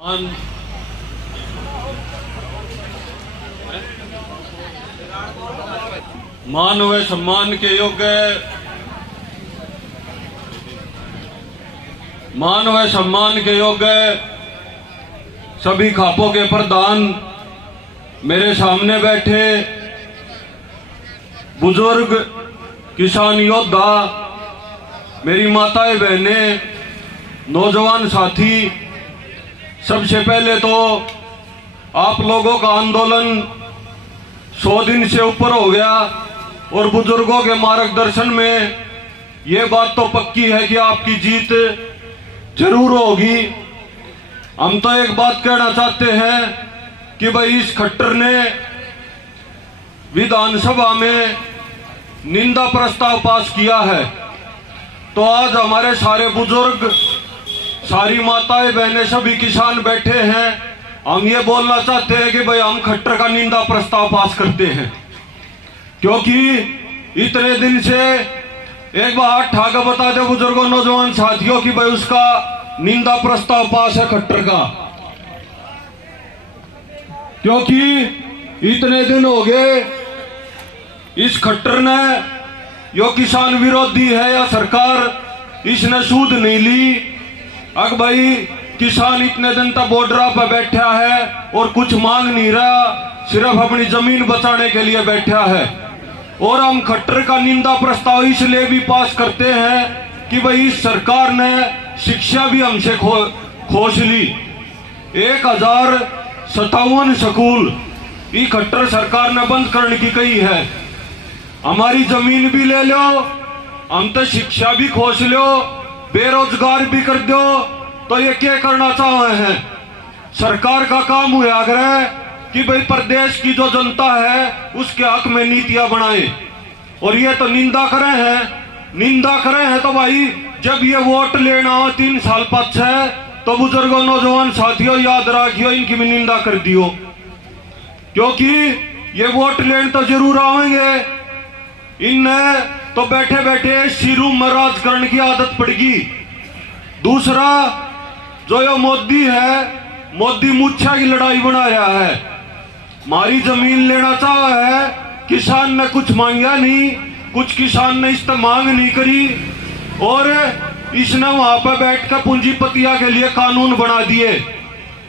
मान व सम्मान के योग्य सभी खापों के प्रधान, मेरे सामने बैठे बुजुर्ग किसान योद्धा, मेरी माताएं बहनें, नौजवान साथी, सबसे पहले तो आप लोगों का आंदोलन 100 दिन से ऊपर हो गया और बुजुर्गों के मार्गदर्शन में ये बात तो पक्की है कि आपकी जीत जरूर होगी। हम तो एक बात कहना चाहते हैं कि भाई इस खट्टर ने विधानसभा में निंदा प्रस्ताव पास किया है, तो आज हमारे सारे बुजुर्ग, सारी माताएं बहनें, सभी किसान बैठे हैं। हम ये बोलना चाहते हैं कि भाई हम खट्टर का निंदा प्रस्ताव पास करते हैं, क्योंकि इतने दिन से एक बार हाथ ठाकर बता दे बुजुर्गों, नौजवान साथियों कि भाई उसका निंदा प्रस्ताव पास है खट्टर का, क्योंकि इतने दिन हो गए इस खट्टर ने, यो किसान विरोधी है या सरकार, इसने सूद नहीं ली। अब भाई किसान इतने दिन तक बॉर्डर पर बैठा है और कुछ मांग नहीं रहा, सिर्फ अपनी जमीन बचाने के लिए बैठा है। और हम खट्टर का निंदा प्रस्ताव इसलिए भी पास करते हैं कि भाई इस सरकार ने शिक्षा भी हमसे खोस ली। 1057 स्कूल ये खट्टर सरकार ने बंद करने की कही है। हमारी जमीन भी ले लो, हम तो शिक्षा भी खोस लो, बेरोजगार भी कर दो, तो ये क्या करना चाह रहे हैं? सरकार का काम हुआ आग्रह कि भाई प्रदेश की जो जनता है उसके हक में नीतियां बनाए, और ये तो निंदा करे हैं। तो भाई जब ये वोट लेना हो 3 साल पाछे, तो बुजुर्गों, नौजवान साथियों, याद रखियो इनकी भी निंदा कर दियो, क्योंकि ये वोट लेने तो जरूर आएंगे। इनने तो बैठे बैठे सिरू में राज करने की आदत पड़गी। दूसरा जो ये मोदी है, मोदी मुच्छा की लड़ाई बना रहा है। हमारी जमीन लेना चाहा है, किसान ने कुछ मांगा नहीं, कुछ किसान ने इस मांग नहीं करी, और इसने वहां पर बैठकर पूंजीपतियों के लिए कानून बना दिए।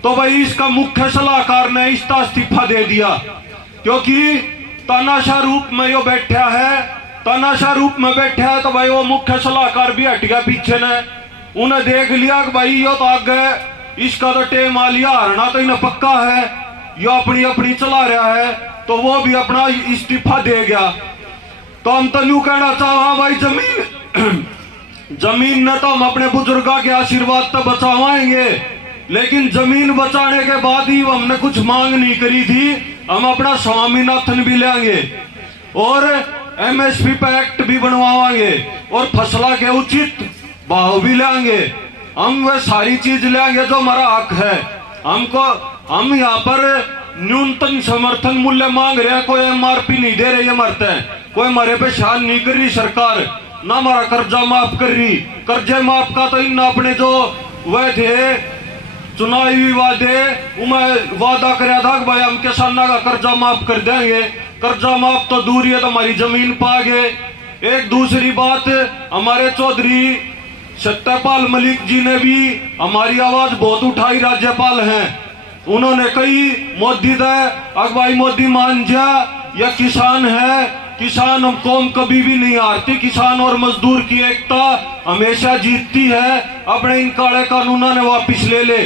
तो भाई इसका मुख्य सलाहकार ने इसका इस्तीफा दे दिया, क्योंकि तानाशाह रूप में यो बैठा है, तो भाई वो मुख्य सलाहकार भी हट गया पीछे ने। उन्हें देख लिया कि भाई यो तो आगे इसका तो टेम आ लिया, हरना तो इन्हें पक्का है, यो अपनी चला रहा है, तो वो भी अपना इस्तीफा दे गया। तो हम तो यूं कहना चाहा भाई जमीन ने तो हम अपने बुजुर्गों के आशीर्वाद तो बचावाएंगे, लेकिन जमीन बचाने के बाद ही हमने कुछ मांग नहीं करी थी, हम अपना स्वामीनाथन भी लेंगे और MSP पे एक्ट भी बनवाएंगे और फसला के उचित भाव भी लेंगे। हम वह सारी चीज लेंगे जो हमारा हक है। हम यहाँ पर न्यूनतम समर्थन मूल्य मांग रहे हैं, कोई MRP नहीं दे रही है, मरते हैं, कोई हमारे पे शान नहीं कर रही सरकार, ना हमारा कर्जा माफ कर रही। कर्जे माफ का तो इन अपने जो वह थे चुनावी वादा कराया था कि भाई हम किसानों का कर्जा माफ कर देंगे। कर्जा माफ तो दूर है, तो हमारी जमीन पा गए। एक दूसरी बात, हमारे चौधरी सत्यपाल मलिक जी ने भी हमारी आवाज बहुत उठाई, राज्यपाल हैं, उन्होंने कही मोदी दे अगवाई, मोदी मान जा, यह किसान है, किसान हम कौम कभी भी नहीं हारती, किसान और मजदूर की एकता हमेशा जीतती है। अपने इन काले कानूनों ने वापिस ले ले,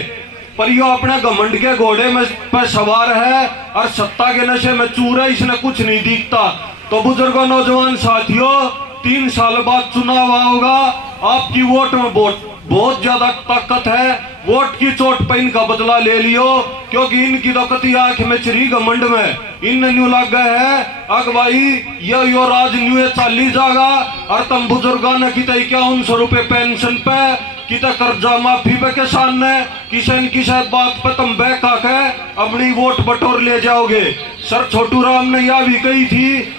पर यो अपने घमंड के घोड़े में पर सवार है और सत्ता के नशे में चूर है, इसने कुछ नहीं दिखता। तो बुजुर्गों, नौजवान साथियों, 3 साल बाद चुनाव होगा, आपकी वोट में बहुत ज्यादा ताकत है। वोट की चोट पर इनका बदला ले लियो, क्योंकि इनकी तो कति आंख में चरी घमंड में इन न्यू लग गए है। अग भाई यो राज न्यू चाली जागा, और तुम बुजुर्गों ने कितना 5100 रुपए पेंशन पे, कितना कर्जा माफी पे किसान ने, किसान की शायद बात पे तुम बैक आके अपनी वोट बटोर ले जाओगे। सर छोटू राम ने यह भी कही थी,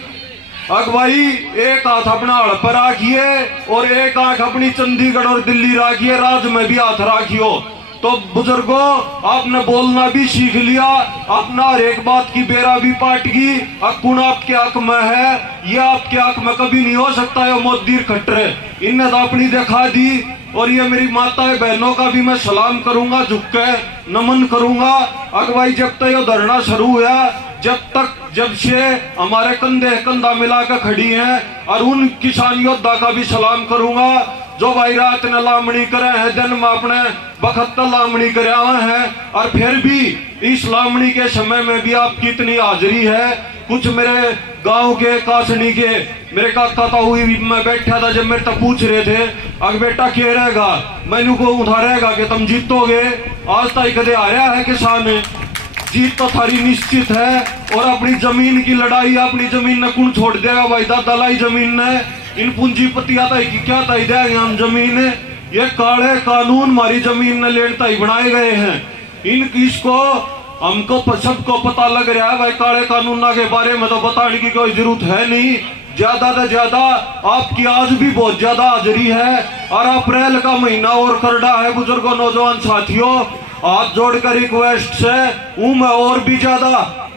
अग भाई एक हाथ अपना हड़ पर राखिए और एक आंख अपनी चंडीगढ़ और दिल्ली राखिए, राज में भी हाथ राखियो। तो बुजुर्गों, आपने बोलना भी सीख लिया, अपना हर एक बात की बेरा भी पाट गई। अकुण आपके हक में है, ये आपके हक में कभी नहीं हो सकता है। मोदी खट्टरे इनने तो अपनी दिखा दी। और ये मेरी माताएं बहनों का भी मैं सलाम करूंगा, झुक के नमन करूंगा। अगवाई जब तक ये धरना शुरू हुआ, जब से हमारे कंधे कंधा मिला कर खड़ी हैं, और उन किसान योद्धा का भी सलाम करूंगा जो भाई रात ने लामणी करे हैं, दिन में अपने बखत लामणी करे हैं, और फिर भी इस लामणी के समय में भी आपकी इतनी हाजिरी है। कुछ मेरे गांव के कासनी के मेरे काका ताऊ मैं बैठा था, जब मेरे तक पूछ रहे थे अगर बेटा क्या रहेगा, मैंने को उठारेगा कि तुम जीतोगे। आज तक कदे आ रहा है किसान, जीत तो थारी निश्चित है। और अपनी जमीन की लड़ाई, अपनी जमीन ने कौन छोड़ देगा भाई, दादा लाई जमीन ने इन पूंजीपतिया की क्या तय देंगे हम जमीन। ये काले कानून हमारी जमीन ने लेन तय बनाए गए हैं। इन इसको हमको सबको पता लग रहा है भाई, काले कानून के बारे में तो बताने की कोई जरूरत है नहीं। ज्यादा से ज्यादा आपकी आज भी बहुत ज्यादा हाजिरी है, और अप्रैल का महीना और करड़ा है। बुजुर्गों, नौजवान साथियों, हाथ जोड़कर रिक्वेस्ट से में और भी ज्यादा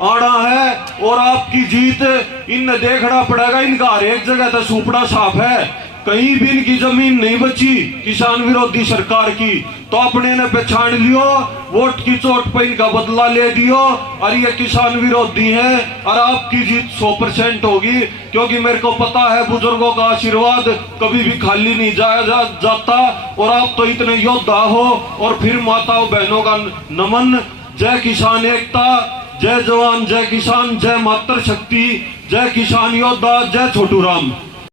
आना है। और आपकी जीत इन देखना पड़ेगा। इनका हर एक जगह तो सुपड़ा साफ है, कहीं भी इनकी जमीन नहीं बची किसान विरोधी सरकार की। तो अपने ने पहचान लियो, वोट की चोट पर इनका बदला ले दियो, और ये किसान विरोधी है। और आपकी जीत 100% होगी, क्योंकि मेरे को पता है बुजुर्गों का आशीर्वाद कभी भी खाली नहीं जाता। और आप तो इतने योद्धा हो। और फिर माताओं बहनों का नमन। जय किसान एकता, जय जवान, जय किसान, जय मातृ शक्ति, जय किसान योद्धा, जय छोटू राम।